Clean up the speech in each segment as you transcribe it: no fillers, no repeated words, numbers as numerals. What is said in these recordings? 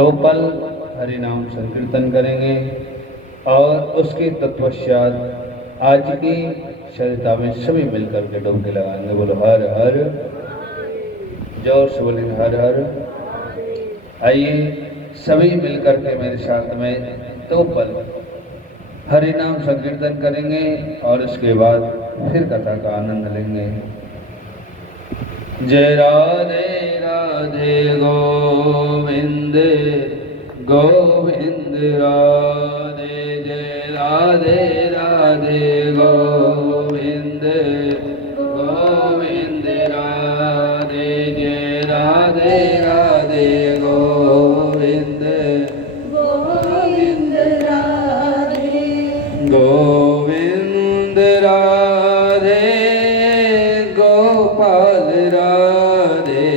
2 पल हरि नाम संकीर्तन करेंगे और उसके तत्पश्चात आज की सरिता में सभी मिलकर के डुबकी लगाएंगे। बोलो हर हर, जोर से बोलेंगे हर हर। आइए सभी मिलकर के मेरे साथ में 2 पल हरि नाम संकीर्तन करेंगे और उसके बाद फिर कथा का आनंद लेंगे। जय राधे राधे गोविंद गोविंद राधे, जय राधे राधे गोविंद गोविंद राधे, जय राधे राधे गोविंद गोविंद राधे गोविंद राधे गोपाल राधे,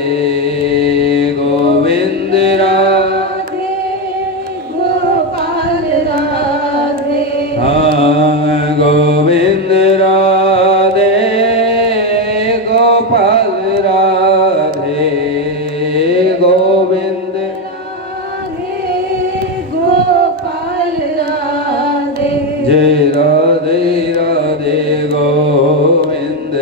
गोविंद राधे गोपाल राधे हाँ गोविंद राधे गोपाल राधे, गोविंद राधे गोपाल राधे जय राधे राधे गोविंद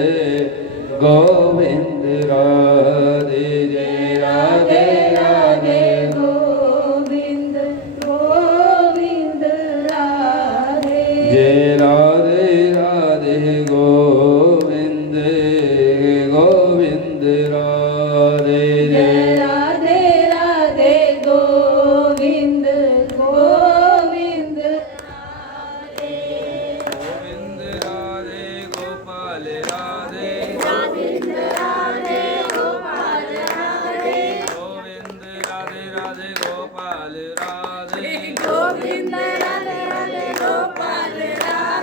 गोविंद राधे, जय राधे राधे गोविंद गोविंद राधे जय राधे राधे गोविंद गोविंद राधे, जय राधे राधे गोविंद गोविंद राधे गोविंद राधे गोपाल राधे, गोविंद राधे गोपाल राधे गोविंद राधे राधे गोपाल राधे, गोविंद राधे राधे गोपाल राधे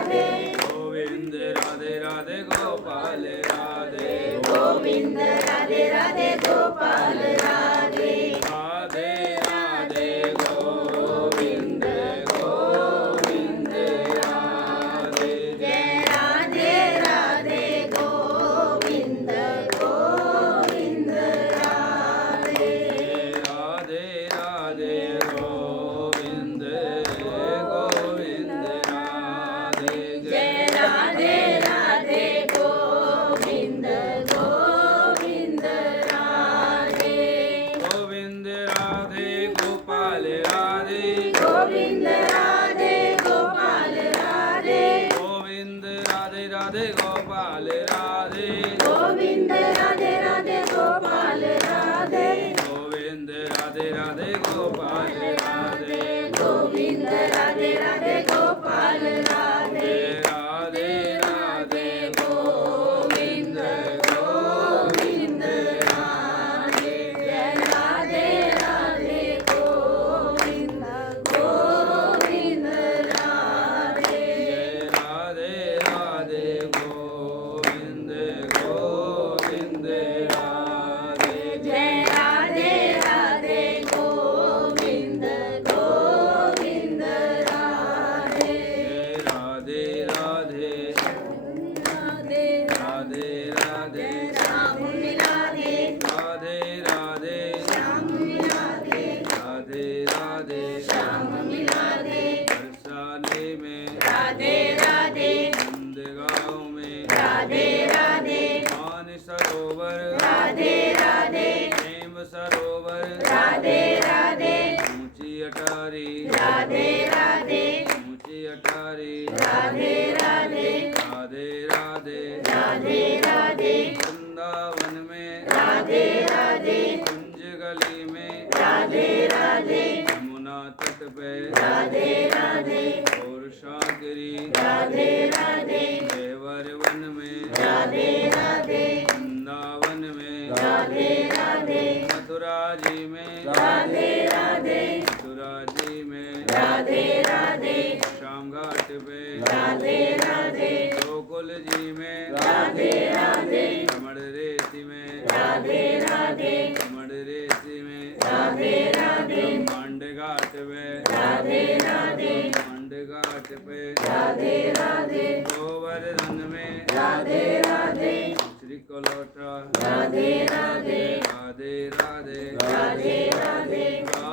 गोविंद राधे राधे गोपाल राधे, गोविंद राधे राधे गोपाल राधे राधे राधे गोविंद गोविंद राधे, जय राधे राधे गोविंद गोविंद राधे राधे राधे गोविंद गोविंद राधे, जय राधे राधे गोविंद गोविंद राधे गोविंद राधे गोपाल राधे, गोविंद राधे गोपाल राधे गोविंद राधे राधे गोपाल राधे, गोविंद राधे राधे गोपाल राधे गोविंद राधे राधे गोपाल राधे, गोविंद राधे राधे गोपाल राधे राधे राधे गोविंद गोविंद राधे जय राधे राधे गोविंद गोविंद राधे राधे राधे गोविंद गोविंद राधे, जय राधे राधे गोविंद गोविंद राधे राधे राधे राधे राधे राधे राम राधे राधे राधे श्याम राधे राधे राधे श्याम राधे बरसाने में राधे राधे नंदगांव में राधे राधे मान सरोवर राधे राधे प्रेम सरोवर राधे राधे ऊंची अटारी राधे राधे ऊंची अटारी राधे राधे राधे राधे राधे राधे वृंदावन में राधे राधे कुंज गली में राधे राधे यमुना तट पे राधे राधे और शाकरी राधे राधे देवर वन में राधे राधे वृंदावन में राधे राधे मथुरा जी में राधे राधे मथुरा जी में राधे राधे शाम घाट पे राधे राधे गोकुल जी में राधे राधे कमर रेती में राधे राधे कमर रेती में राधे राधे मांड घाट में राधे राधे मांड घाट पे राधे राधे गोवर्धन में राधे राधे श्री कलोटा राधे राधे राधे राधे राधे राधे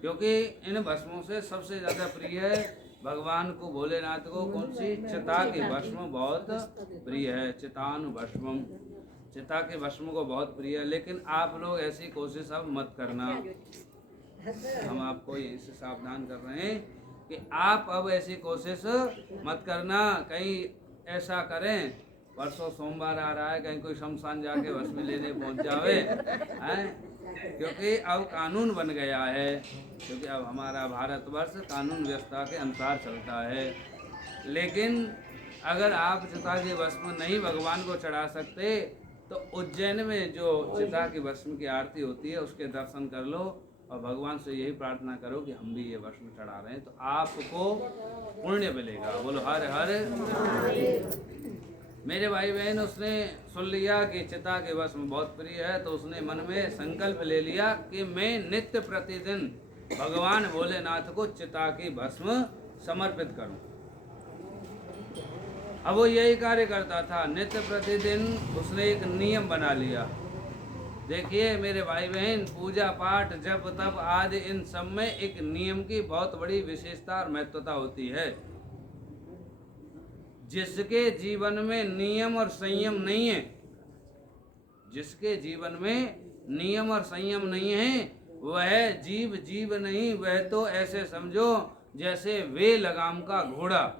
क्योंकि इन भस्मों से सबसे ज़्यादा प्रिय है भगवान को, भोलेनाथ को कौन सी? चिता की भस्म बहुत प्रिय है। चितानु भस्मम, चिता के भस्म को बहुत प्रिय है। लेकिन आप लोग ऐसी कोशिश अब मत करना, हम आपको यहीं से सावधान कर रहे हैं कि आप अब ऐसी कोशिश मत करना कहीं ऐसा करें। परसों सोमवार आ रहा है, कहीं कोई शमशान जाके भस्म लेने पहुंच जावे हैं, क्योंकि अब कानून बन गया है, क्योंकि अब हमारा भारतवर्ष कानून व्यवस्था के अनुसार चलता है। लेकिन अगर आप चिता की भस्म नहीं भगवान को चढ़ा सकते तो उज्जैन में जो चिता की भस्म की आरती होती है उसके दर्शन कर लो और भगवान से यही प्रार्थना करो कि हम भी ये भस्म चढ़ा रहे हैं, तो आपको पुण्य मिलेगा। बोलो हर हर। मेरे भाई बहन, उसने सुन लिया कि चिता के भस्म बहुत प्रिय है, तो उसने मन में संकल्प ले लिया कि मैं नित्य प्रतिदिन भगवान भोलेनाथ को चिता की भस्म समर्पित करूं। अब वो यही कार्य करता था, नित्य प्रतिदिन उसने एक नियम बना लिया। देखिए मेरे भाई बहन, पूजा पाठ जप तप आदि इन सब में एक नियम की बहुत बड़ी विशेषता और महत्वता होती है। जिसके जीवन में नियम और संयम नहीं है, जिसके जीवन में नियम और संयम नहीं है, वह जीव नहीं, वह तो ऐसे समझो जैसे वे लगाम का घोड़ा।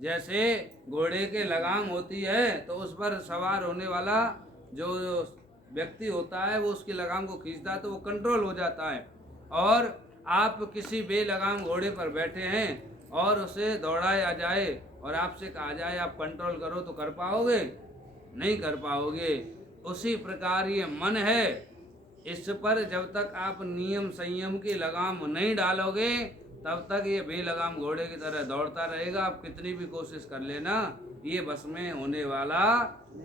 जैसे घोड़े के लगाम होती है तो उस पर सवार होने वाला जो व्यक्ति होता है वो उसकी लगाम को खींचता है तो वो कंट्रोल हो जाता है। और आप किसी बेलगाम घोड़े पर बैठे हैं और उसे दौड़ाया जाए और आपसे कहा जाए आप कंट्रोल करो, तो कर पाओगे? नहीं कर पाओगे। उसी प्रकार ये मन है, इस पर जब तक आप नियम संयम की लगाम नहीं डालोगे तब तक ये बेलगाम घोड़े की तरह दौड़ता रहेगा। आप कितनी भी कोशिश कर लेना, ये बस में होने वाला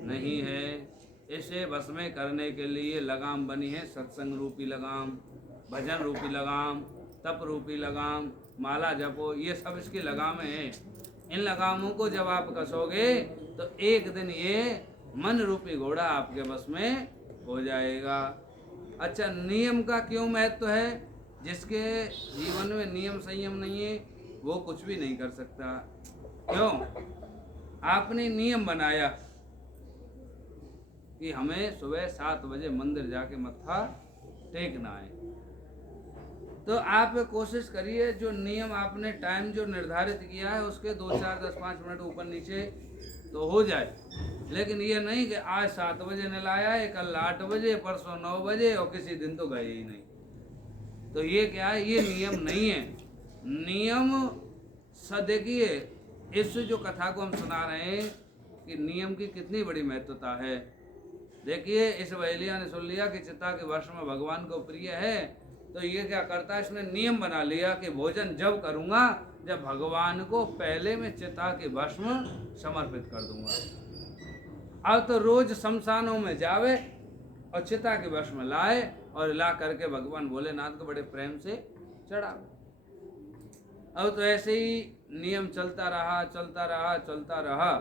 नहीं है। इसे बस में करने के लिए लगाम बनी है, सत्संग रूपी लगाम, भजन रूपी लगाम, तप रूपी लगाम, माला जपो, ये सब इसकी लगामें हैं। इन लगामों को जब आप कसोगे तो एक दिन ये मन रूपी घोड़ा आपके बस में हो जाएगा। अच्छा, नियम का क्यों महत्व है? जिसके जीवन में नियम संयम नहीं है वो कुछ भी नहीं कर सकता। क्यों? आपने नियम बनाया कि हमें सुबह 7 बजे मंदिर जाके मत्था टेकना है, तो आप कोशिश करिए जो नियम आपने टाइम जो निर्धारित किया है उसके 2 4 10 5 मिनट ऊपर नीचे तो हो जाए। लेकिन ये नहीं कि आज 7 बजे नहलाया है, कल 8 बजे, परसों 9 बजे और किसी दिन तो गए ही नहीं। तो ये क्या है? ये नियम नहीं है। नियम देखिए, इस जो कथा को हम सुना रहे हैं कि नियम की कितनी बड़ी महत्वता है। देखिए, इस बहेलिया ने सुन लिया कि चिता के भस्म भगवान को प्रिय है, तो ये क्या करता है, इसने नियम बना लिया कि भोजन जब करूंगा जब भगवान को पहले में चिता के भस्म समर्पित कर दूंगा। अब तो रोज शमशानों में जावे और चिता के भस्म लाए और ला करके भगवान भोलेनाथ को बड़े प्रेम से चढ़ावे। अब तो ऐसे ही नियम चलता रहा चलता रहा चलता रहा।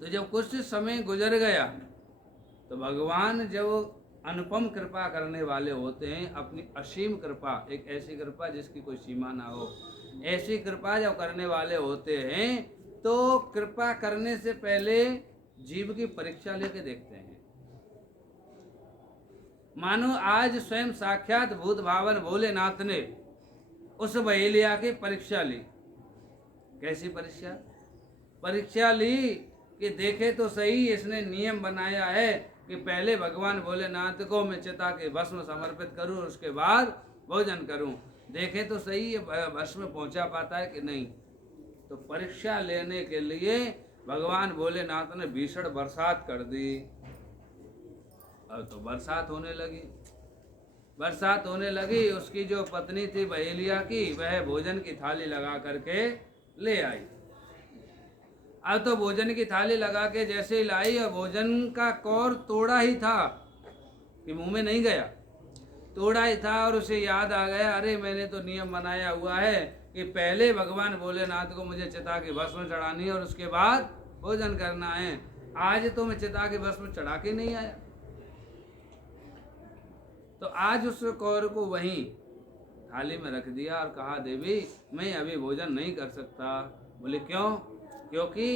तो जब कुछ समय गुजर गया तो भगवान जब अनुपम कृपा करने वाले होते हैं, अपनी असीम कृपा, एक ऐसी कृपा जिसकी कोई सीमा ना हो, ऐसी कृपा जब करने वाले होते हैं तो कृपा करने से पहले जीव की परीक्षा लेके देखते हैं। मानो आज स्वयं साक्षात भूत भावन भोलेनाथ ने उस बहेलिया की परीक्षा ली। कैसी परीक्षा? परीक्षा ली कि देखे तो सही, इसने नियम बनाया है कि पहले भगवान भोलेनाथ को मैं चिता के भस्म समर्पित करूं और उसके बाद भोजन करूं। देखे तो सही ये भस्म पहुंचा पाता है कि नहीं। तो परीक्षा लेने के लिए भगवान भोलेनाथ ने भीषण बरसात कर दी। अब तो बरसात होने लगी, बरसात होने लगी। उसकी जो पत्नी थी बहेलिया की, वह भोजन की थाली लगा करके ले आई। अब तो भोजन की थाली लगा के जैसे ही लाई और भोजन का कौर तोड़ा ही था कि मुंह में नहीं गया, तोड़ा ही था और उसे याद आ गया, अरे मैंने तो नियम बनाया हुआ है कि पहले भगवान भोलेनाथ को मुझे चिता की भस्म चढ़ानी है और उसके बाद भोजन करना है। आज तो मैं चिता की भस्म चढ़ा के नहीं आया। तो आज उस कौर को वहीं थाली में रख दिया और कहा देवी मैं अभी भोजन नहीं कर सकता। बोले क्यों? क्योंकि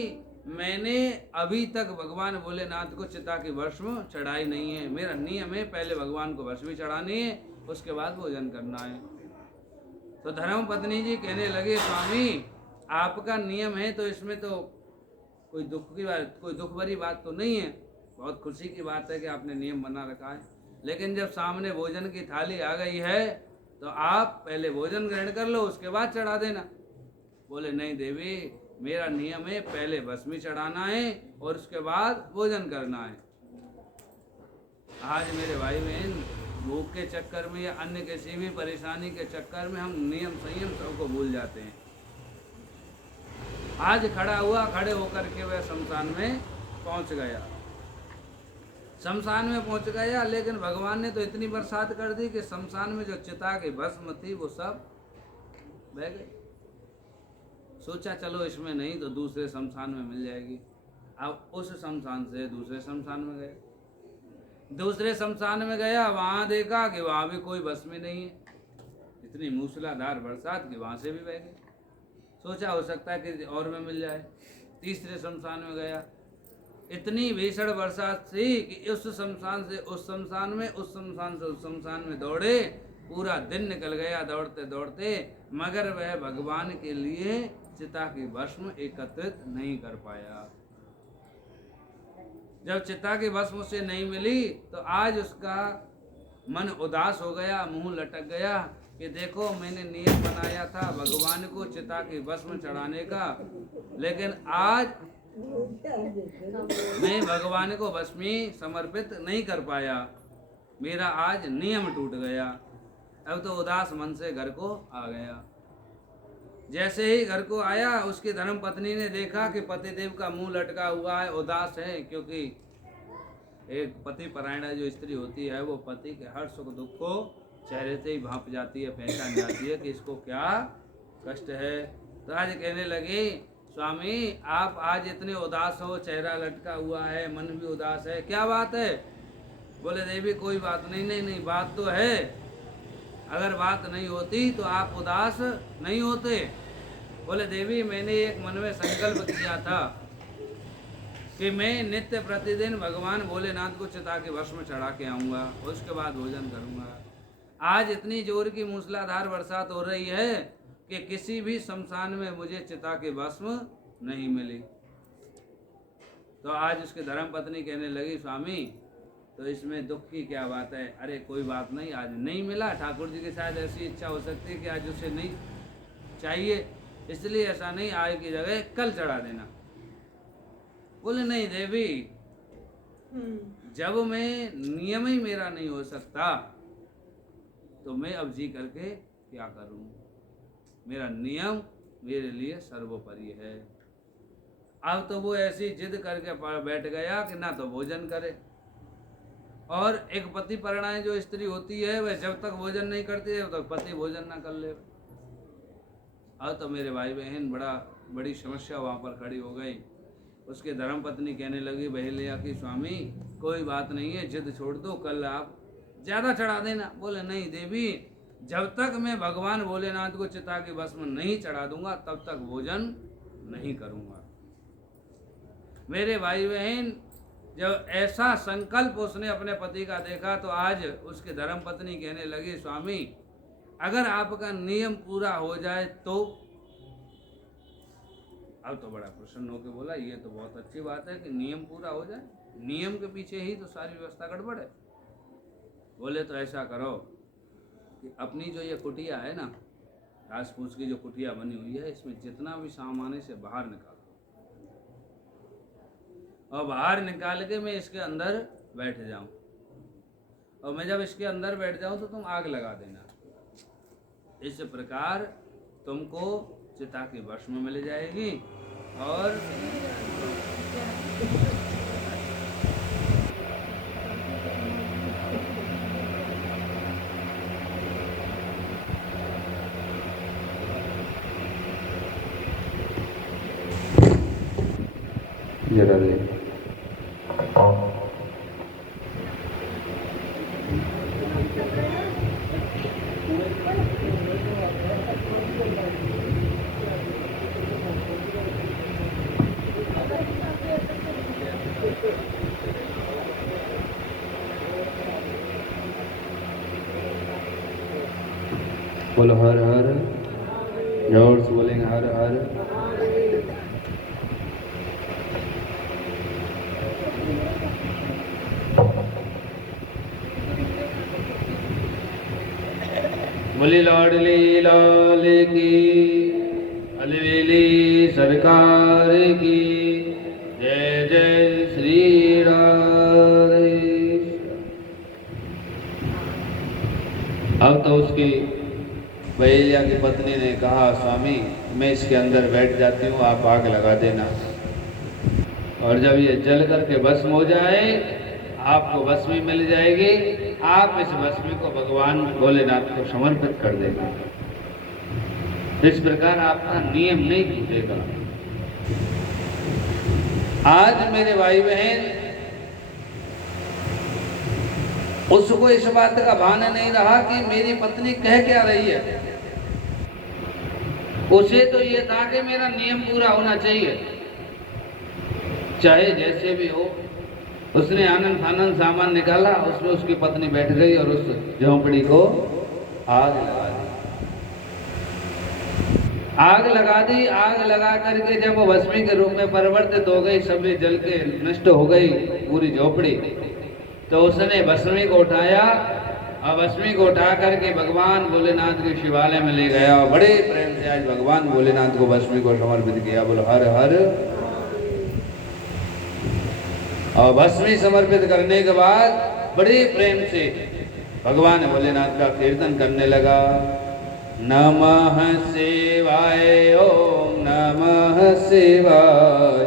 मैंने अभी तक भगवान भोलेनाथ को चिता की भस्म चढ़ाई नहीं है। मेरा नियम है पहले भगवान को भस्मी चढ़ानी है, उसके बाद भोजन करना है। तो धर्म पत्नी जी कहने लगे स्वामी आपका नियम है तो इसमें तो कोई दुख भरी बात तो नहीं है, बहुत खुशी की बात है कि आपने नियम बना रखा है। लेकिन जब सामने भोजन की थाली आ गई है तो आप पहले भोजन ग्रहण कर लो, उसके बाद चढ़ा देना। बोले नहीं देवी मेरा नियम है पहले भस्मी चढ़ाना है और उसके बाद भोजन करना है। आज मेरे भाई बहन भूख के चक्कर में या अन्य किसी भी परेशानी के चक्कर में हम नियम संयम सबको भूल जाते हैं। आज खड़ा हुआ, खड़े होकर के वह शमशान में पहुंच गया। शमशान में पहुंच गया लेकिन भगवान ने तो इतनी बरसात कर दी कि शमशान में जो चिता की भस्म थी वो सब बह गई। सोचा चलो इसमें नहीं तो दूसरे शमशान में मिल जाएगी। अब उस शमशान से दूसरे शमशान में गए। दूसरे शमशान में गया, वहां देखा कि वहां भी कोई भस्मी नहीं है। इतनी मूसलाधार बरसात कि वहां से भी बह गई। सोचा हो सकता है कि और में मिल जाए। तीसरे शमशान में गया, इतनी भीषण बरसात थी कि उस शमशान से उस शमशान में, उस शमशान से उस शमशान में दौड़े, पूरा दिन निकल गया दौड़ते दौड़ते, मगर वह भगवान के लिए चिता की भस्म एकत्रित नहीं कर पाया। जब चिता की भस्म उसे नहीं मिली तो आज उसका मन उदास हो गया, मुंह लटक गया कि देखो मैंने नियम बनाया था भगवान को चिता की भस्म चढ़ाने का, लेकिन आज मैं भगवान को भस्मी समर्पित नहीं कर पाया, मेरा आज नियम टूट गया। अब तो उदास मन से घर को आ गया। जैसे ही घर को आया उसकी धर्म पत्नी ने देखा कि पतिदेव का मुंह लटका हुआ है, उदास है, क्योंकि एक पति परायणा जो स्त्री होती है वो पति के हर सुख दुख को चेहरे से ही भांप जाती है, पहचान जाती है कि इसको क्या कष्ट है। तो आज कहने लगी स्वामी आप आज इतने उदास हो, चेहरा लटका हुआ है, मन भी उदास है, क्या बात है? बोले देवी कोई बात नहीं। नहीं बात तो है, अगर बात नहीं होती तो आप उदास नहीं होते। बोले देवी मैंने एक मन में संकल्प किया था कि मैं नित्य प्रतिदिन भगवान भोलेनाथ को चिता के भस्म चढ़ा के आऊँगा, उसके बाद भोजन करूँगा। आज इतनी जोर की मूसलाधार बरसात हो रही है कि किसी भी शमशान में मुझे चिता की भस्म नहीं मिली। तो आज उसकी धर्म पत्नी कहने लगी स्वामी तो इसमें दुख की क्या बात है? अरे कोई बात नहीं, आज नहीं मिला, ठाकुर जी की शायद ऐसी इच्छा हो सकती है कि आज उसे नहीं चाहिए, इसलिए ऐसा नहीं, आज की जगह कल चढ़ा देना। बोले नहीं देवी जब मैं नियम ही मेरा नहीं हो सकता तो मैं अब जी करके क्या करूं? मेरा नियम मेरे लिए सर्वोपरि है। अब तो वो ऐसी जिद करके बैठ गया कि ना तो भोजन करे, और एक पति परिणाय जो स्त्री होती है वह जब तक भोजन नहीं करती है तब तक पति भोजन ना कर ले। अब तो मेरे भाई बहन बड़ी समस्या वहाँ पर खड़ी हो गई। उसके धर्म पत्नी कहने लगी बहेलिया की स्वामी कोई बात नहीं है, जिद छोड़ दो, कल आप ज़्यादा चढ़ा देना। बोले नहीं देवी जब तक मैं भगवान भोलेनाथ को चिता की भस्म नहीं चढ़ा दूंगा तब तक भोजन नहीं करूंगा। मेरे भाई बहन जब ऐसा संकल्प उसने अपने पति का देखा तो आज उसकी धर्म पत्नी कहने लगी स्वामी अगर आपका नियम पूरा हो जाए तो। अब तो बड़ा प्रसन्न होकर बोला ये तो बहुत अच्छी बात है कि नियम पूरा हो जाए, नियम के पीछे ही तो सारी व्यवस्था गड़बड़ है। बोले तो ऐसा करो कि अपनी जो ये कुटिया है ना, घास-फूस की जो कुटिया बनी हुई है, इसमें जितना भी सामान है इसे बाहर निकालो, और बाहर निकाल के मैं इसके अंदर बैठ जाऊं, और मैं जब इसके अंदर बैठ जाऊं तो तुम आग लगा देना। इस प्रकार तुमको चिता की भस्म मिल जाएगी। और जरा दे बोलो हर हर, जोर से बोलेंगे हर हर। बोली लाडली लाल की, अलवेली सरकार की, जय जय श्री राधे। अब तो उसकी बहेलिया की पत्नी ने कहा, स्वामी मैं इसके अंदर बैठ जाती हूँ, आप आग लगा देना, और जब ये जल करके भस्म हो जाए आपको भस्मी मिल जाएगी, आप इस भस्मी को भगवान भोलेनाथ को समर्पित कर देगा। इस प्रकार आपका नियम नहीं टूटेगा। आज मेरे भाई बहन, उसको इस बात का भान नहीं रहा कि मेरी पत्नी कह क्या रही है। उसे तो ये था कि मेरा नियम पूरा होना चाहिए, चाहे जैसे भी हो। उसने आनंद फानंद सामान निकाला, उसमें उसकी पत्नी बैठ गई और उस झोंपड़ी को आग लगा दी। आग लगा दी, आग लगा करके जब वो भस्मी के रूप में परिवर्तित हो गई, सभी जल के नष्ट हो गई पूरी झोपड़ी, तो उसने भस्मी को उठाया और भस्मी को उठा करके भगवान भोलेनाथ के शिवालय में ले गया और बड़े प्रेम से आज भगवान भोलेनाथ को भस्मी को समर्पित किया। बोलो हर हर। और भस्मी समर्पित करने के बाद बड़े प्रेम से भगवान भोलेनाथ का कीर्तन करने लगा। नमः शिवाय, ओम नमः शिवाय,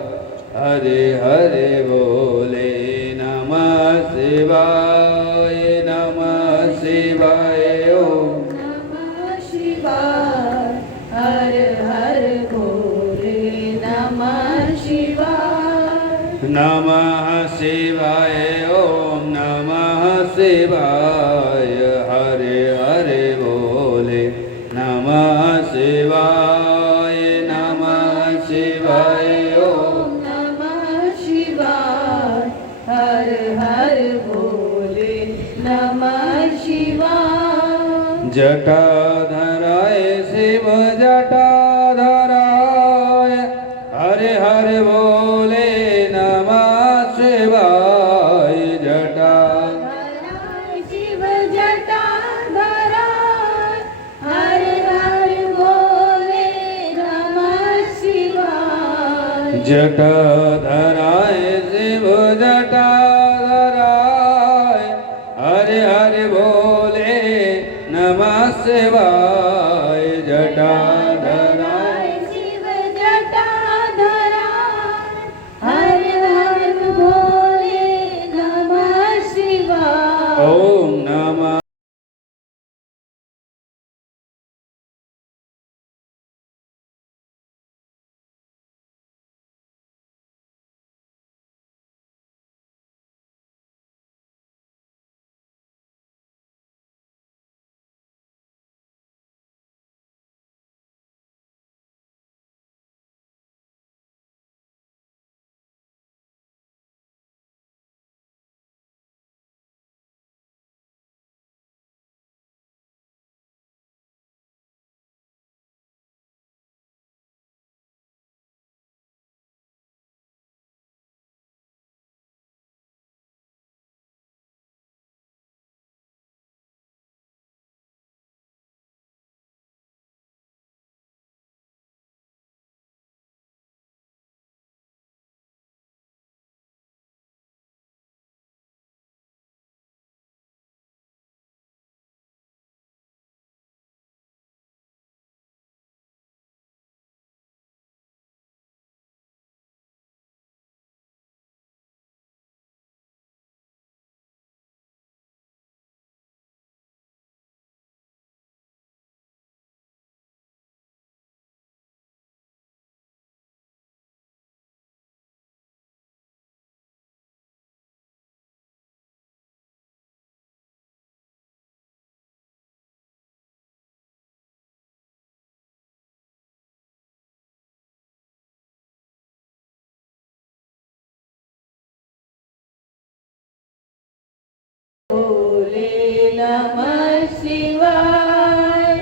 हरे हरे बोले नमः शिवाय, नमः शिवाय, ओम नमः शिवाय, हर हर भोले नमः शिवाय। नमः शिवाय, ओम नमः शिवाय, हरे हरे बोले नमः शिवाय, नमः शिवाय, ओम नमः शिवाय, हर हर भोले नमः शिवाय। जटाधराय शिव जटाधराय, हरे हरे बोले नमः शिवाय। धराय शिव जटाधराय, हर हर भोले नमः शिवाय। जटाधराय शिव जटाधराय, हरे हरे बोले नमः शिवाय। जटाधराय शिव जटाधराय, हर हर भोले नमः शिवाय। ओम नमः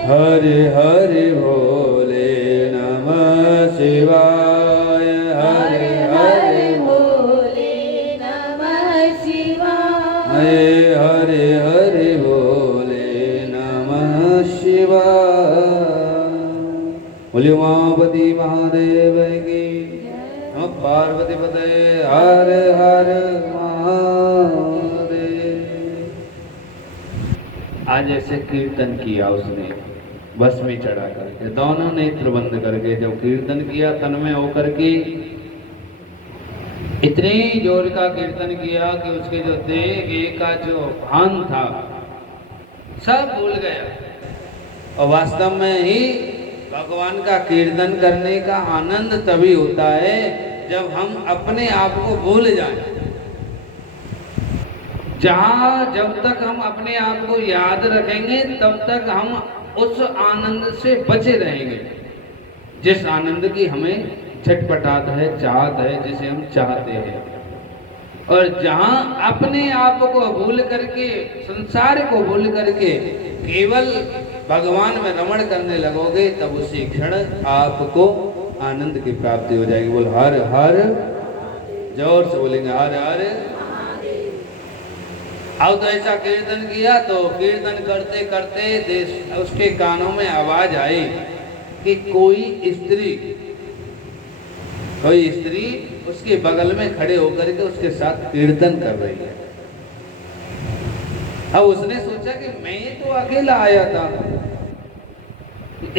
हरे हरे भोले नमः शिवाय। हरे हरे भोले नमः शिवाय। हरे हरे भोले नमः शिवाय। बोलिए उमापति महादेव की नमः। पार्वती पते हर हर महादेव। आज ऐसे कीर्तन किया उसने बस में चढ़ा करके, दोनों नेत्र बंद करके जब कीर्तन किया तन में होकर के, इतने जोर का कीर्तन किया कि उसके जो देह का जो भान था सब भूल गया। और वास्तव में ही भगवान का कीर्तन करने का आनंद तभी होता है जब हम अपने आप को भूल जाएं। जब तक हम अपने आप को याद रखेंगे तब तक हम उस आनंद से बचे रहेंगे, जिस आनंद की हमें छटपटाहट है, चाहत है, जिसे हम चाहते हैं। और जहां अपने आप को भूल करके, संसार को भूल करके केवल भगवान में रमण करने लगोगे, तब उसी क्षण आपको आनंद की प्राप्ति हो जाएगी। बोल हर हर, जोर से बोलेंगे हर हर। अब तो ऐसा कीर्तन किया तो कीर्तन करते करते उसके कानों में आवाज आई कि कोई स्त्री उसके बगल में खड़े होकर के उसके साथ कीर्तन कर रही है। अब उसने सोचा कि मैं तो अकेला आया था,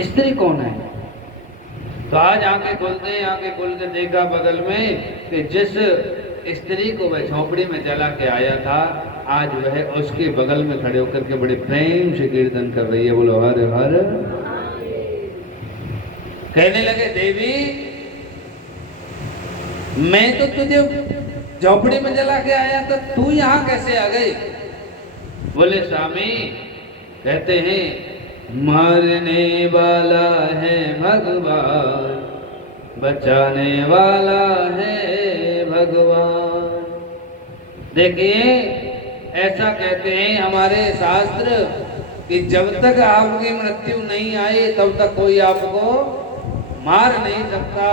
स्त्री कौन है? तो आज आंखें खोल के देखा बगल में कि जिस स्त्री को वह झोपड़ी में जला के आया था, आज वह उसके बगल में खड़े होकर के बड़े प्रेम से कीर्तन कर रही है। बोलो हर हर। कहने लगे देवी, मैं तो तुझे झोपड़ी में जला के आया था, तू यहाँ कैसे आ गई? बोले स्वामी, कहते हैं मरने वाला है भगवान, बचाने वाला है भगवान। देखिए, ऐसा कहते हैं हमारे शास्त्र कि जब तक आपकी मृत्यु नहीं आई तब तक कोई आपको मार नहीं सकता,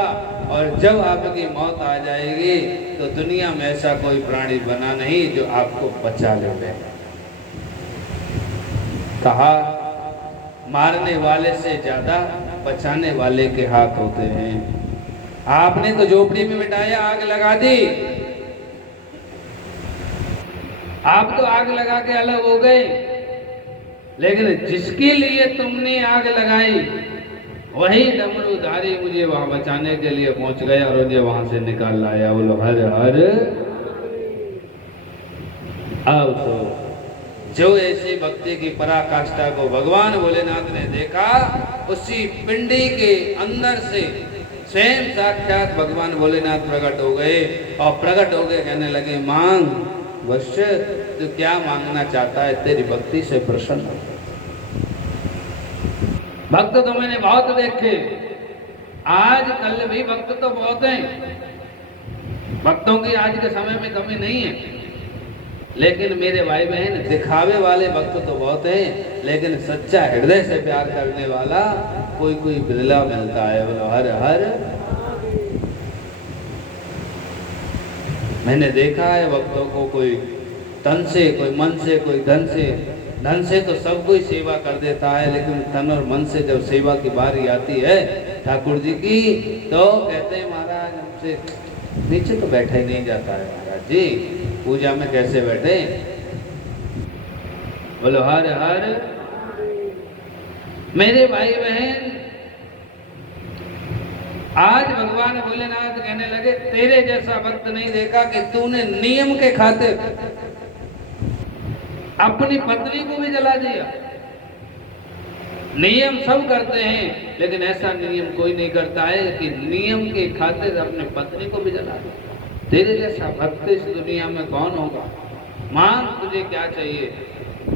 और जब आपकी मौत आ जाएगी तो दुनिया में ऐसा कोई प्राणी बना नहीं जो आपको बचा ले। कहा मारने वाले से ज्यादा बचाने वाले के हाथ होते हैं। आपने तो झोपड़ी में बिठाया, आग लगा दी, आप तो आग लगा के अलग हो गए, लेकिन जिसके लिए तुमने आग लगाई वही डमरूधारी मुझे वहां बचाने के लिए पहुंच गया और मुझे वहां से निकाल लाया। बोलो हर हर। अब तो जो ऐसी भक्ति की पराकाष्ठा को भगवान भोलेनाथ ने देखा, उसी पिंडी के अंदर से स्वयं साक्षात भगवान भोलेनाथ प्रकट हो गए, और प्रकट हो गए कहने लगे, मांग वश्य, तू क्या मांगना चाहता है? तेरी भक्ति से प्रसन्न हो। भक्त तो मैंने बहुत देखे, आज कल भी भक्त तो बहुत हैं, भक्तों की आज के समय में कमी नहीं है, लेकिन मेरे भाई बहन दिखावे वाले भक्त तो बहुत हैं, लेकिन सच्चा हृदय से प्यार करने वाला कोई कोई बिरला मिलता है। बोलो हर हर। मैंने देखा है भक्तों को, कोई तन से, कोई मन से, कोई धन से। धन से तो सब कोई सेवा कर देता है, लेकिन तन और मन से जब सेवा की बारी आती है ठाकुर जी की, तो कहते हैं महाराज हमसे नीचे तो बैठा ही नहीं जाता है। महाराज जी पूजा में कैसे बैठे? बोलो हर हर। मेरे भाई बहन, आज भगवान भोलेनाथ कहने लगे, तेरे जैसा भक्त नहीं देखा कि तूने नियम के खातिर अपनी पत्नी को भी जला दिया। नियम सब करते हैं, लेकिन ऐसा नियम कोई नहीं करता है कि नियम के खातिर अपनी पत्नी को भी जला दिया। तेरे जैसा भक्त इस दुनिया में कौन होगा? मांग, तुझे क्या चाहिए?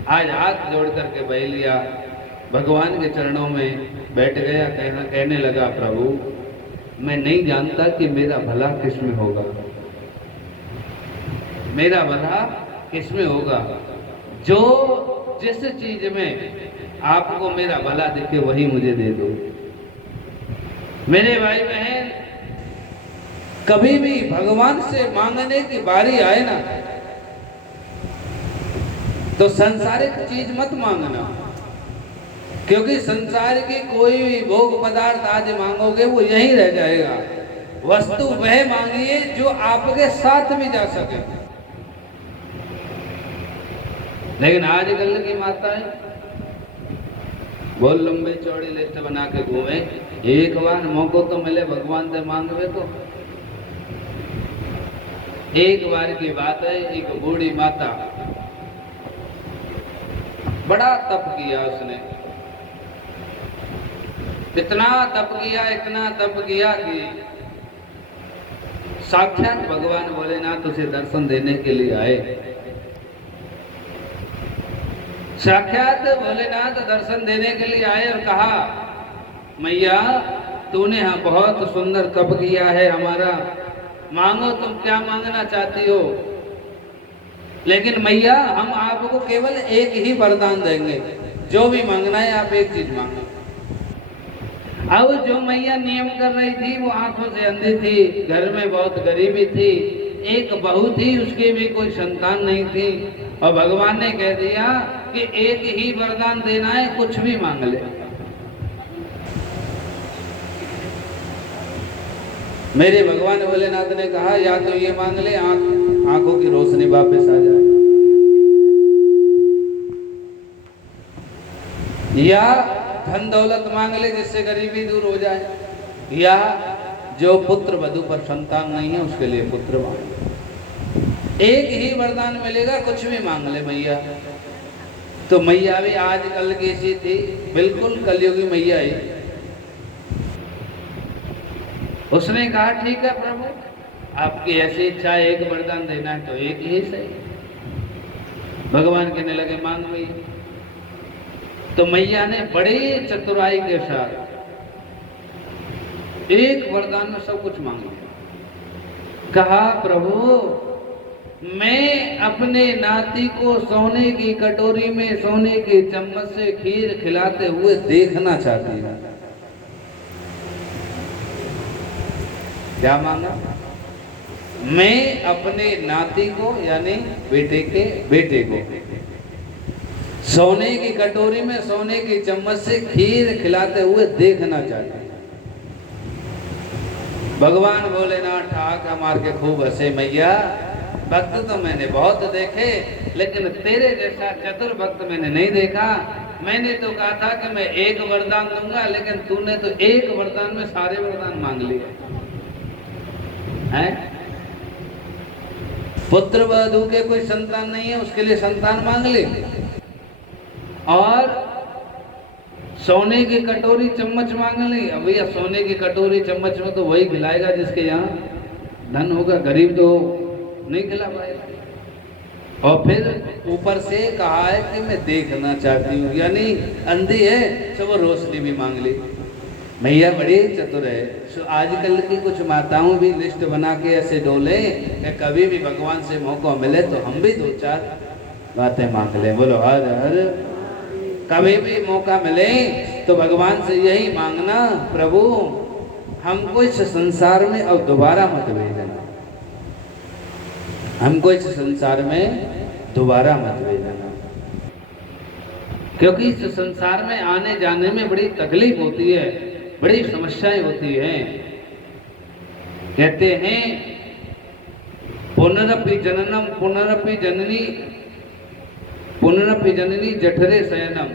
आज हाथ जोड़ करके बैठ लिया, भगवान के चरणों में बैठ गया, कहने लगा, प्रभु मैं नहीं जानता कि मेरा भला किसमें होगा, मेरा भला किसमें होगा। जो जिस चीज में आपको मेरा भला दिखे वही मुझे दे दो। मेरे भाई बहन, कभी भी भगवान से मांगने की बारी आए ना तो संसारिक चीज मत मांगना, क्योंकि संसार की कोई भी भोग पदार्थ आज मांगोगे वो यहीं रह जाएगा। वस्तु वह मांगिए जो आपके साथ भी जा सके। लेकिन आजकल की माताएं बहुत लंबे चौड़ी लिस्ट बना के घूमे, एक बार मौको तो मिले भगवान से मांगवे तो। एक बार की बात है, एक बूढ़ी माता, बड़ा तप किया उसने, इतना तप किया कि साक्षात भगवान भोलेनाथ उसे दर्शन देने के लिए आए। साक्षात भोलेनाथ दर्शन देने के लिए आए और कहा, मैया तूने बहुत सुंदर तप किया है हमारा, मांगो तुम क्या मांगना चाहती हो, लेकिन मैया हम आपको केवल एक ही वरदान देंगे, जो भी मांगना है आप एक चीज मांगो। अब जो मैया नियम कर रही थी वो आंखों से अंधी थी, घर में बहुत गरीबी थी, एक बहू थी, उसकी भी कोई संतान नहीं थी, और भगवान ने कह दिया कि एक ही वरदान देना है, कुछ भी मांग ले। मेरे भगवान भोलेनाथ ने कहा, या तो ये मांग ले आंखों की रोशनी वापस आ जाए, या धन दौलत मांग ले जिससे गरीबी दूर हो जाए, या जो पुत्र वधू पर संतान नहीं है उसके लिए पुत्र मांग। एक ही वरदान मिलेगा, कुछ भी मांग ले मैया। तो मैया भी आजकल की सी थी, बिल्कुल कलयुगी मैया ही। उसने कहा ठीक है प्रभु, आपकी ऐसी इच्छा है, एक वरदान देना है तो एक ही सही। भगवान कहने लगे मांग मैया। तो मैया ने बड़े चतुराई के साथ एक वरदान में सब कुछ मांग लिया। कहा प्रभु मैं अपने नाती को सोने की कटोरी में सोने के चम्मच से खीर खिलाते हुए देखना चाहती हूँ। क्या मांगा? मैं अपने नाती को यानी बेटे को सोने की कटोरी में सोने की चम्मच से खीर खिलाते हुए देखना चाहते। भगवान भोलेनाथ ठहाका मार के खूब हंसे, मैया भक्त तो मैंने बहुत देखे, लेकिन तेरे जैसा चतुर भक्त मैंने नहीं देखा। मैंने तो कहा था कि मैं एक वरदान दूंगा, लेकिन तूने तो एक वरदान में सारे वरदान मांग लिए हैं। पुत्र वधू के कोई संतान नहीं है, उसके लिए संतान मांग ले, और सोने की कटोरी चम्मच मांग ली। अब भैया सोने की कटोरी चम्मच में तो वही खिलाएगा जिसके यहाँ धन होगा, गरीब तो नहीं खिला पाएगा। और फिर ऊपर से कहा है कि मैं देखना चाहती हूँ, यानी अंधी है तो वो रोशनी भी मांग ली। भैया बड़ी चतुर है। सो आजकल की कुछ माताओं भी लिस्ट बना के ऐसे डोले कि कभी भी भगवान से मौका मिले तो हम भी दो चार बातें मांग लें। बोलो हर हर। कभी भी मौका मिले तो भगवान से यही मांगना, प्रभु हमको इस संसार में अब दोबारा मत भेजना, हमको इस संसार में दोबारा मत भेजना, क्योंकि इस संसार में आने जाने में बड़ी तकलीफ होती है, बड़ी समस्याएं होती हैं। कहते हैं पुनरपि जननम पुनरपि जननी पुनरपि जननी जठरे शयनम।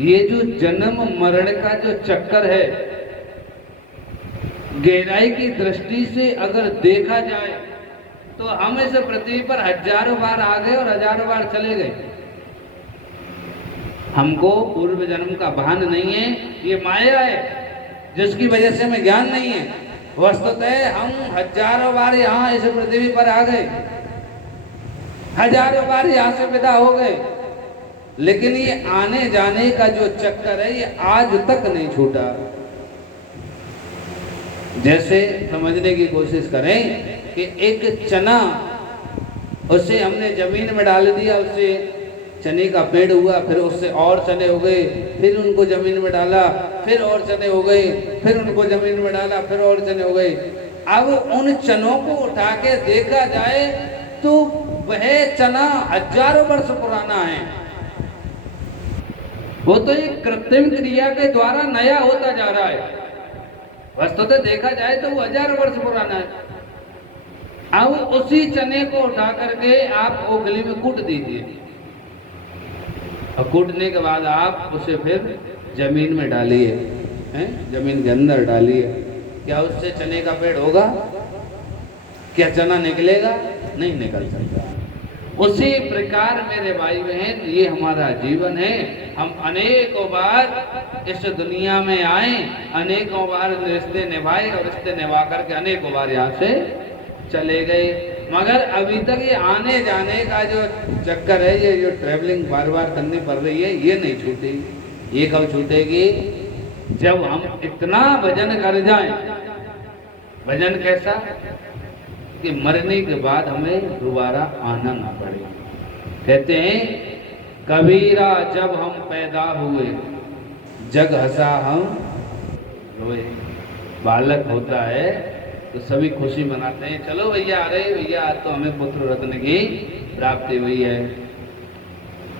ये जो जन्म मरण का जो चक्कर है, गहराई की दृष्टि से अगर देखा जाए तो हम इस पृथ्वी पर हजारों बार आ गए और हजारों बार चले गए। हमको पूर्व जन्म का भान नहीं है, ये माया है जिसकी वजह से हमें ज्ञान नहीं है। वस्तुतः हम हजारों बार यहाँ इस पृथ्वी पर आ गए, हजारों बार यहाँ से विदा हो गए, लेकिन ये आने जाने का जो चक्कर है ये आज तक नहीं छूटा। जैसे समझने की कोशिश करें कि एक चना, उसे हमने जमीन में डाल दिया, उसे चने का पेड़ हुआ, फिर उससे और चने हो गए, फिर उनको जमीन में डाला, फिर और चने हो गए, फिर उनको जमीन में डाला, फिर और चने हो गए। अब उन चनों को उठा के देखा जाए तो वह चना हजारों वर्ष पुराना है। वो तो एक कृत्रिम क्रिया के द्वारा नया होता जा रहा है। वस्तुतः देखा जाए तो वो हजारों वर्ष पुराना है। अब उसी चने को उठा करके आप ओखली में कूट दीजिए, और कूटने के बाद आप उसे फिर जमीन में डालिए, जमीन के अंदर डालिए। क्या उससे चने का पेड़ होगा? क्या चना निकलेगा? नहीं निकल सकता। उसी प्रकार मेरे भाई बहन ये हमारा जीवन है। हम अनेकों बार इस दुनिया में आए, अनेकों बार रिश्ते निभाए और रिश्ते निभा करके अनेकों बार यहाँ से चले गए, मगर अभी तक ये आने जाने का जो चक्कर है, ये जो ट्रैवलिंग बार बार करनी पड़ रही है, ये नहीं छूटेगी। ये कब छूटेगी? जब हम इतना भजन कर जाएं। भजन कैसा? कि मरने के बाद हमें दोबारा आना ना पड़े। कहते हैं कबीरा जब हम पैदा हुए, जग हंसा हम रोए। बालक होता है तो सभी खुशी मनाते हैं, चलो भैया अरे भैया आज तो हमें पुत्र रत्न की प्राप्ति हुई है।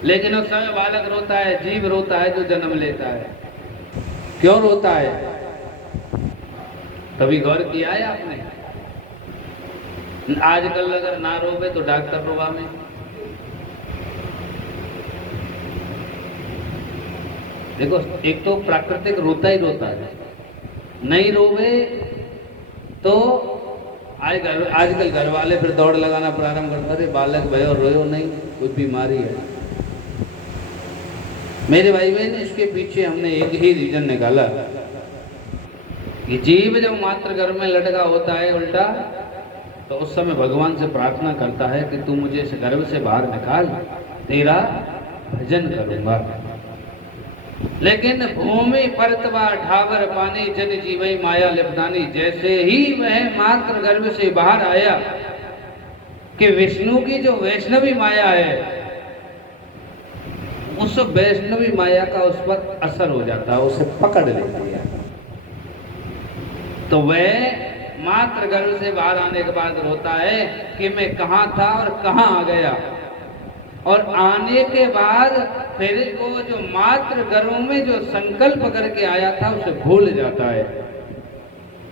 लेकिन उस समय बालक रोता है, जीव रोता है जो जन्म लेता है। क्यों रोता है? कभी गौर किया है आपने? आजकल अगर ना रोवे तो डॉक्टर रोवा में। देखो, एक तो प्राकृतिक रोता ही रोता है, नहीं रोवे तो आजकल घर वाले फिर दौड़ लगाना प्रारंभ करते, अरे बालक भयो रोयो नहीं, कोई बीमारी है। मेरे भाई बहन, इसके पीछे हमने एक ही रीजन निकाला कि जीव जब मात्र गर्भ में लटका होता है उल्टा, तो उस समय भगवान से प्रार्थना करता है कि तू मुझे इस गर्भ से बाहर निकाल, तेरा भजन करूंगा। लेकिन भूमि परतवा ढावर पानी जन जीवई माया लिपदानी, जैसे ही वह मात्र गर्भ से बाहर आया कि विष्णु की जो वैष्णवी माया है, उस वैष्णवी माया का उस पर असर हो जाता है, उसे पकड़ लेती है। तो वह मात्र गर्भ से बाहर आने के बाद रोता है कि मैं कहाँ था और कहाँ आ गया। और आने के बाद फिर वो जो मात्र गर्भ में जो संकल्प करके आया था उसे भूल जाता है।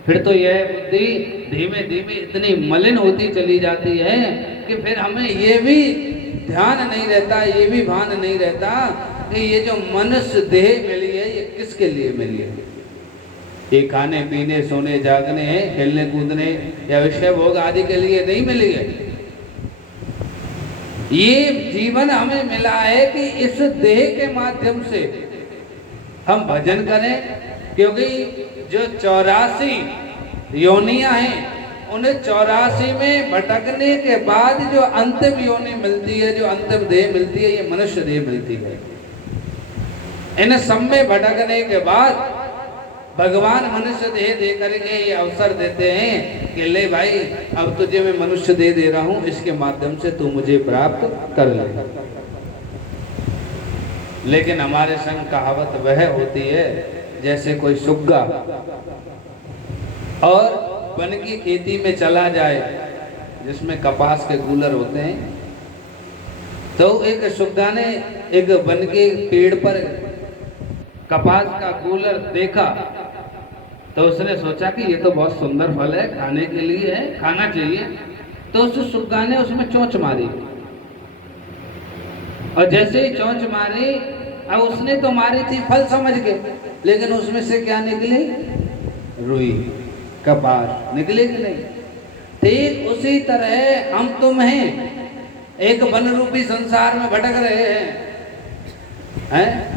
फिर तो यह बुद्धि धीमे धीमे इतनी मलिन होती चली जाती है कि फिर हमें ये भी ध्यान नहीं रहता, ये भी भान नहीं रहता कि ये जो मनुष्य देह मिली है ये किसके लिए मिली है। ये खाने पीने सोने जागने खेलने कूदने या विषय भोग आदि के लिए नहीं मिली है। ये जीवन हमें मिला है कि इस देह के माध्यम से हम भजन करें, क्योंकि जो 84 योनियां हैं उन 84 में भटकने के बाद जो अंतिम योनि मिलती है, जो अंतिम देह मिलती है, ये मनुष्य देह मिलती है। इन सब में भटकने के बाद भगवान मनुष्य देह दे करके ये अवसर देते हैं कि ले भाई अब तुझे मैं मनुष्य दे दे रहा हूं, इसके माध्यम से तू मुझे प्राप्त कर ले। लेकिन हमारे संग कहावत वह होती है जैसे कोई सुग्गा और वन की खेती में चला जाए जिसमें कपास के गूलर होते हैं, तो एक सुग्गा ने एक वन के पेड़ पर कपास का गूलर देखा, तो उसने सोचा कि ये तो बहुत सुंदर फल है, खाने के लिए है, खाना चाहिए। तो उस सुग्गा ने उसमें चोंच मारी, और जैसे ही चोंच मारी, अब उसने तो मारी थी फल समझ के, लेकिन उसमें से क्या निकली? रुई, कपास निकली कि नहीं? ठीक उसी तरह हम तुम हैं, एक वन रूपी संसार में भटक रहे हैं?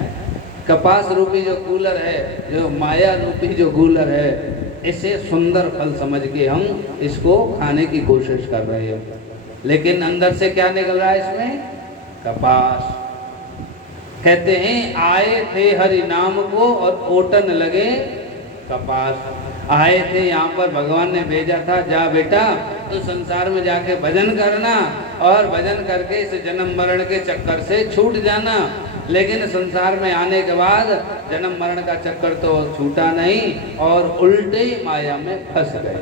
कपास रूपी जो कूलर है, जो माया रूपी जो कूलर है, इसे सुंदर फल समझ के हम इसको खाने की कोशिश कर रहे हैं, लेकिन अंदर से क्या निकल रहा है इसमें? कपास। कहते हैं आए थे हरि नाम को और ओटन लगे कपास। आए थे यहाँ पर, भगवान ने भेजा था, जा बेटा तो संसार में जाके भजन करना और भजन करके इस जन्म मरण के चक्कर से छूट जाना। लेकिन संसार में आने के बाद जन्म मरण का चक्कर तो छूटा नहीं और उल्टे माया में फंस गए।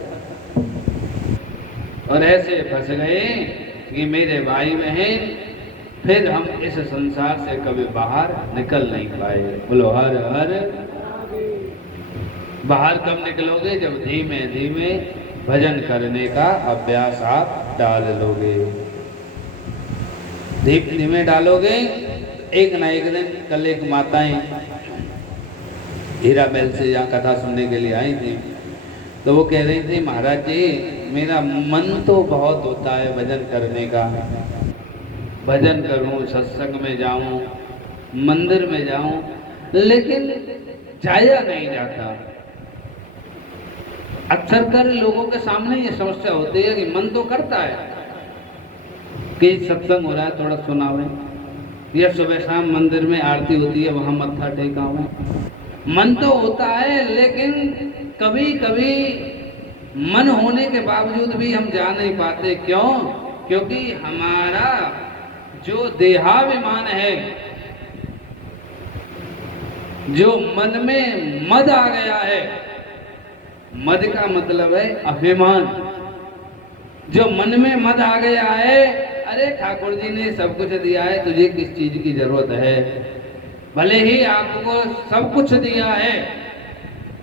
और ऐसे फंस गए कि मेरे भाई बहन फिर हम इस संसार से कभी बाहर निकल नहीं पाए। बोलो हर हर। बाहर कब निकलोगे? जब धीमे धीमे भजन करने का अभ्यास आप डाल लोगे। धीमे धीमे डालोगे, एक ना एक दिन। कल एक माताएं हीरा महल से यहाँ कथा सुनने के लिए आई थी, तो वो कह रही थी, महाराज जी मेरा मन तो बहुत होता है भजन करने का, भजन करूं, सत्संग में जाऊं, मंदिर में जाऊं, लेकिन जाया नहीं जाता। अक्सर कर लोगों के सामने ये समस्या होती है कि मन तो करता है कि सत्संग हो रहा है थोड़ा सुनावे, या सुबह शाम मंदिर में आरती होती है वहां मत्था टेकावे, मन तो होता है, लेकिन कभी कभी मन होने के बावजूद भी हम जा नहीं पाते। क्यों? क्योंकि हमारा जो देहाभिमान है, जो मन में मद आ गया है, मद का मतलब है अभिमान, जो मन में मद आ गया है, अरे ठाकुर जी ने सब कुछ दिया है, तुझे किस चीज की जरूरत है? भले ही आपको सब कुछ दिया है,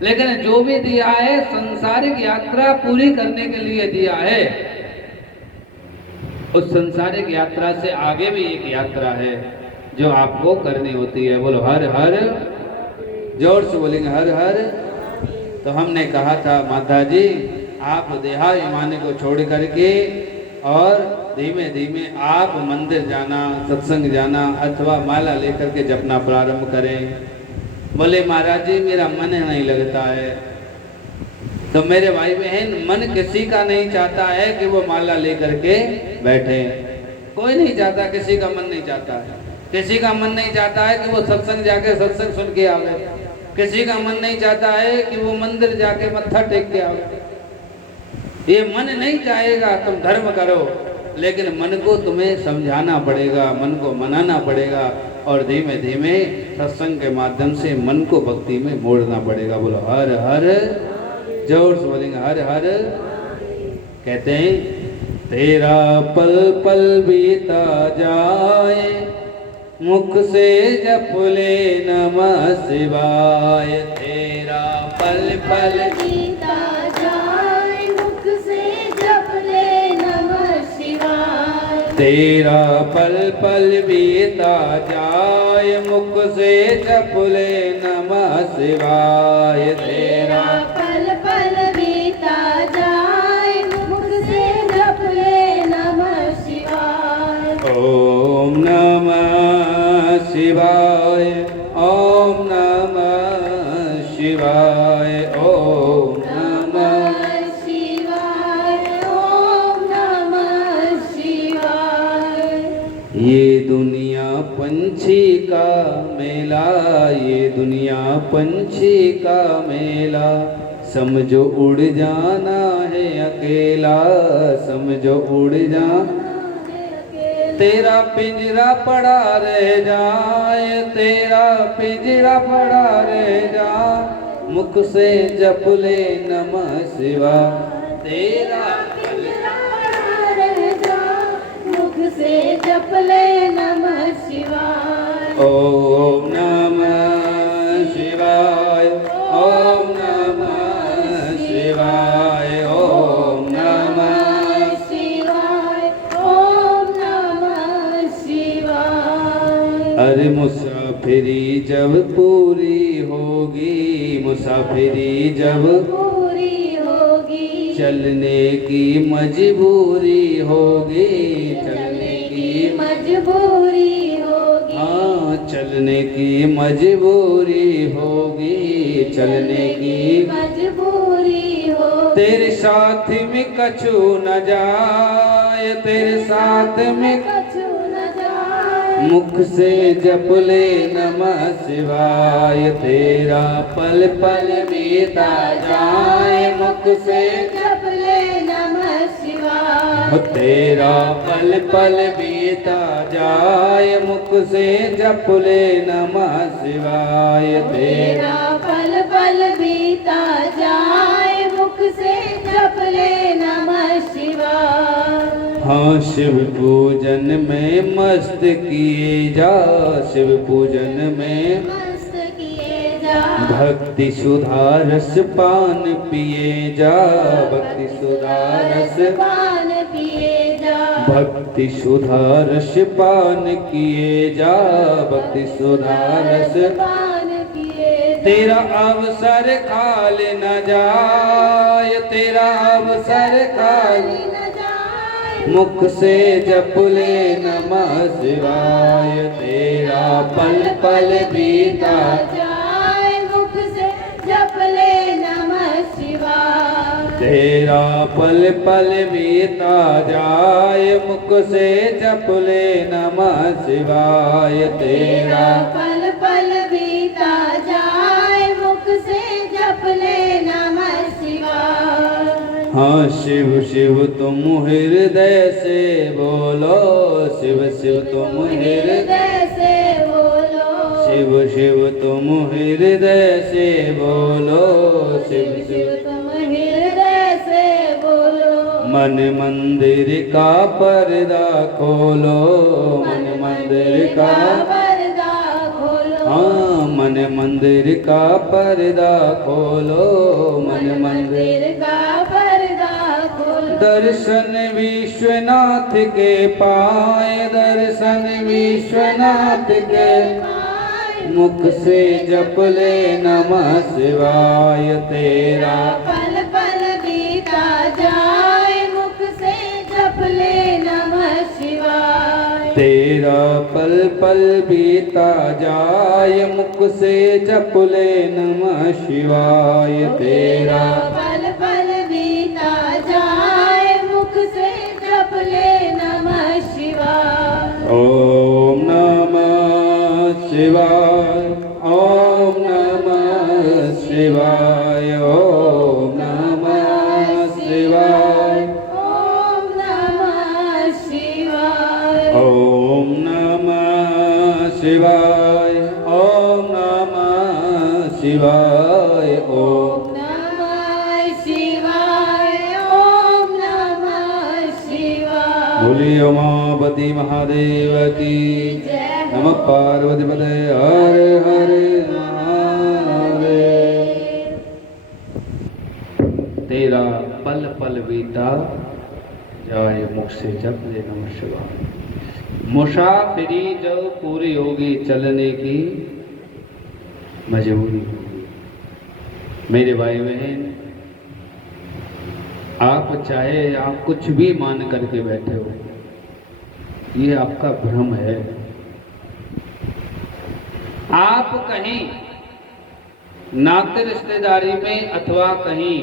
लेकिन जो भी दिया है संसारिक यात्रा पूरी करने के लिए दिया है। उस संसारिक यात्रा से आगे भी एक यात्रा है जो आपको करनी होती है। बोलो हर हर। जोर से बोलेंगे हर हर। तो हमने कहा था माता जी आप देहाभिमानी को छोड़ करके और धीमे धीमे आप मंदिर जाना, सत्संग जाना अथवा माला लेकर के जपना प्रारंभ करें। बोले महाराज जी मेरा मन नहीं लगता है। तो मेरे भाई बहन, मन किसी का नहीं चाहता है कि वो माला लेकर के बैठे। कोई नहीं चाहता, किसी का मन नहीं चाहता है। किसी का मन नहीं चाहता है कि वो सत्संग जाके सत्संग सुन के आवे। किसी का मन नहीं चाहता है कि वो मंदिर जाके मत्था टेक के आवे। ये मन नहीं चाहेगा तुम धर्म करो, लेकिन मन को तुम्हें समझाना पड़ेगा, मन को मनाना पड़ेगा और धीमे धीमे सत्संग के माध्यम से मन को भक्ति में मोड़ना पड़ेगा। बोलो हर हर। जोर से बोलेंगे हर हर। कहते हैं तेरा पल पल बीता जाए, मुख से जप ले नमः शिवाय। तेरा पल पल बीता जाए, मुख से जप ले नमः शिवाय। तेरा पल पल बीता जाए, मुख से जप ले नमः शिवाय। तेरा पल पल बीता जाए, मुख से जप ले नमः शिवाय। ओम नमः शिवाय, ओम नमः शिवाय, ओम नमः शिवाय, ओम नमः शिवाय। ये दुनिया पंछी का मेला, ये दुनिया पंछी का मेला, समझो उड़ जाना है अकेला, समझो उड़ जाना। तेरा पिंजरा पड़ा रह जाए, तेरा पिंजरा पड़ा रह जाए, मुख से जप ले नमः शिवाय। तेरा पिंजरा पड़ा रह जाए, मुख से जप ले नमः शिवाय। ओम नमः शिवाय, ओम नमः शिवाय, ओम नमः शिवाय, ओम नमः शिवाय। अरे मुसाफिरी जब पूरी होगी, मुसाफिरी जब पूरी होगी, चलने की मजबूरी होगी, चलने की मजबूरी होगी। हाँ चलने की मजबूरी होगी, चलने की मजबूरी हो। तेरे साथ में कछु न जाए, तेरे साथ में कछु न जाए, मुख से जप ले नमः शिवाय, तेरा पल पल बीता जाए, मुख से जप ले नमः शिवाय, तेरा पल पल बीता जाए, मुख से जप ले नमः शिवाय, तेरा पल पल बीता जाए, मुख से जप ले नमः शिवाय। हाँ शिव पूजन में मस्त किए जा, शिव पूजन में मस्त किए जा, भक्ति सुधा रस पान पिए जा, भक्ति सुधा रस पान पिए जा, भक्ति सुधा रस पान किए जा, भक्ति सुधा रस पान किए जा। तेरा अवसर खाल न जाए, तेरा अवसर खाल न जाए, मुख से जप ले नमः शिवाय, तेरा पल पल बीता जाए, मुख से जप ले नमः शिवाय, तेरा पल पल बीता जाए, मुख से जप ले नमः शिवाय, तेरा पल पल बीता जाए, मुख से जप ले नमः शिवाय। हाँ शिव शिव तुम हृदय से बोलो, शिव शिव तुम हृदय हृदय से बोलो, शिव शिव तुम हृदय से बोलो, शिव शिव तुम हृदय से बोलो, मन मंदिर का पर्दा खोलो, मन मंदिर का पर्दा खोलो, हाँ मन मंदिर का पर्दा खोलो, मन मंदिर का पर्दा खोलो, दर्शन विश्वनाथ के पाए, दर्शन विश्वनाथ के मुख से जप ले नमः शिवाय, तेरा पल पल बीता जाए, मुख से जप ले नमः शिवाय, तेरा पल पल बीता जाए, मुख से जप ले नमः शिवाय, तेरा पल पल बीता जाए, मुख से जप ले नमः शिवाय। ओम नमः शिवाय, ओम नमः शिवाय, ओम नमः शिवाय, ओम नमः शिवाय, ओम नमः शिवाय, ओम नमः शिवाय, ओम नमः शिवाय, ओम नमः शिवाय। बोलिए उमापति महादेव की जय नमः पार्वती पते हर हर महादेव। तेरा पल पल बीता जाए, मुख से जप ले नमः शिवाय। मुसाफिरी जब पूरी होगी, चलने की मजबूरी होगी। मेरे भाई बहन, आप चाहे आप कुछ भी मान करके बैठे हो, ये आपका भ्रम है। आप कहीं नाते रिश्तेदारी में अथवा कहीं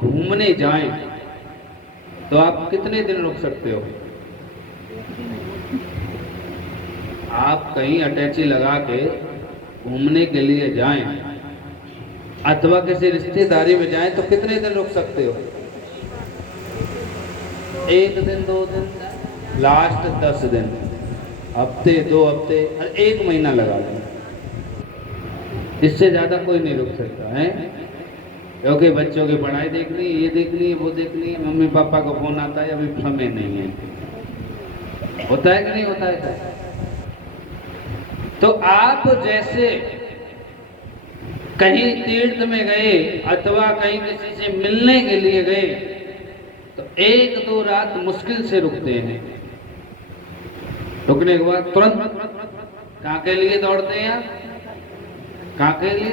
घूमने जाएं तो आप कितने दिन रुक सकते हो? आप कहीं अटैची लगा के घूमने के लिए जाएं अथवा किसी रिश्तेदारी में जाएं तो कितने दिन रुक सकते हो? 1 दिन 2 दिन, लास्ट 10 दिन, हफ्ते 2 हफ्ते, 1 महीना लगा दें। इससे ज़्यादा कोई नहीं रुक सकता है, क्योंकि बच्चों की पढ़ाई देखनी, ये देखनी, वो देखनी, मम्मी पापा को फोन आता है, अभी समय नहीं है। होता है कि नहीं होता है? तो आप जैसे कहीं तीर्थ में गए अथवा कहीं किसी से मिलने के लिए गए तो 1-2 रात मुश्किल से रुकते हैं। रुकने के बाद तुरंत कहाँ के लिए दौड़ते हैं आप? कहाँ के लिए?